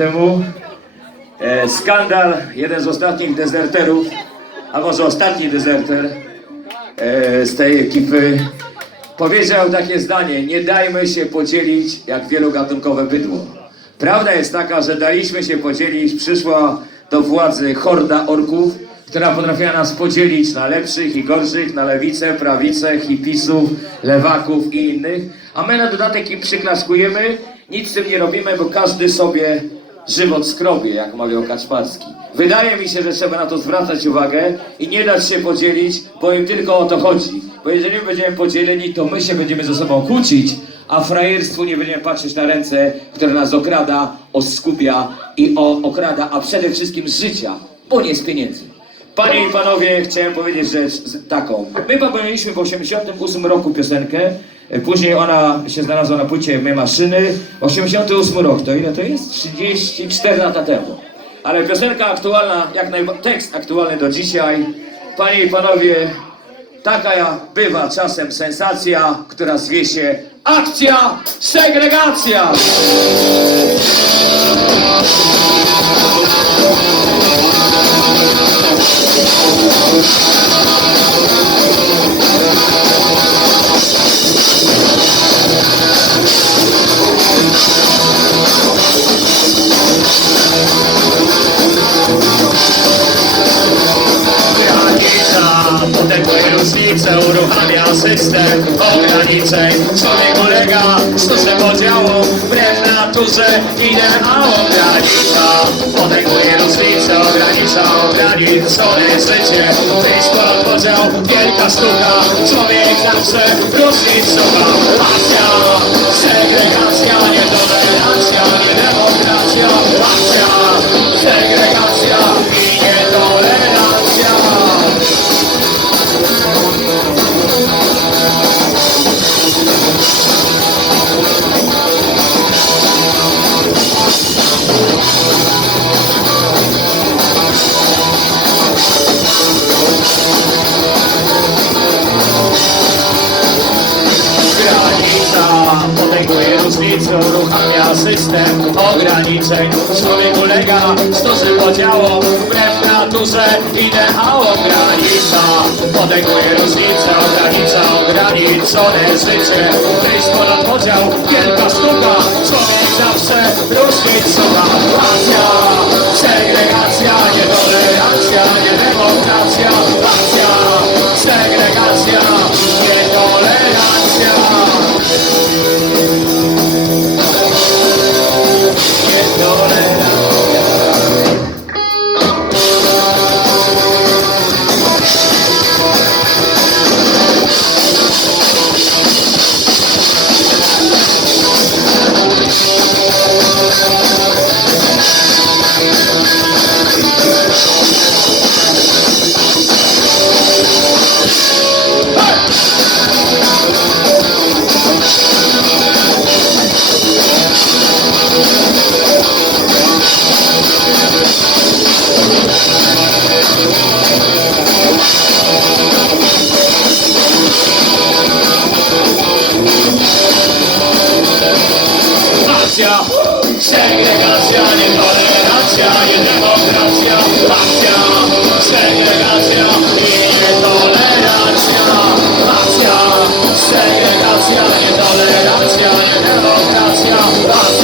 temu. E, skandal, jeden z ostatnich dezerterów, a może ostatni dezerter e, z tej ekipy, powiedział takie zdanie: Nie dajmy się podzielić jak wielogatunkowe bydło. Prawda jest taka, że daliśmy się podzielić, przyszła do władzy horda orków, która potrafiła nas podzielić na lepszych i gorszych, na lewicę, prawicę, hipisów, lewaków i innych, a my na dodatek im przyklaskujemy, nic z tym nie robimy, bo każdy sobie żywot skrobie, jak mawiał Kaczmarski. Wydaje mi się, że trzeba na to zwracać uwagę i nie dać się podzielić, bo im tylko o to chodzi. Bo jeżeli my będziemy podzieleni, to my się będziemy ze sobą kłócić, a frajerstwu nie będziemy patrzeć na ręce, które nas okrada, oskubia i o, okrada, a przede wszystkim z życia, bo nie z pieniędzy. Panie i panowie, chciałem powiedzieć rzecz taką. My popełniliśmy w 88 roku piosenkę, później ona się znalazła na płycie My Maszyny. 88 rok, to ile to jest? 34 lata temu. Ale piosenka aktualna, jak najbardziej, tekst aktualny do dzisiaj. Panie i panowie, taka bywa czasem sensacja, która zwie się akcja segregacja. Różnicę, uruchamia system ograniczeń. Człowiek ulega sztucznym podziałom, wbrew naturze ideałom Granica potęguje różnicę, ogranicza ograniczone życie. Wyjść ponad podział, wielka sztuka. Człowiek zawsze różnic szuka Akcja, segregacja, nietolerancja, niedemokracja Akcja, różnicę, uruchamia system ograniczeń. Człowiek ulega sztucznym podziałom, wbrew naturze ideałom Granica potęguje różnicę, ogranicza ograniczone życie. Wyjść ponad podział, wielka sztuka. Człowiek zawsze różnic szuka Akcja, segregacja, nietolerancja, niedemokracja Akcja, segregacja nietolerancja Akcja, segregacja, nietolerancja, niedemokracja Akcja, segregacja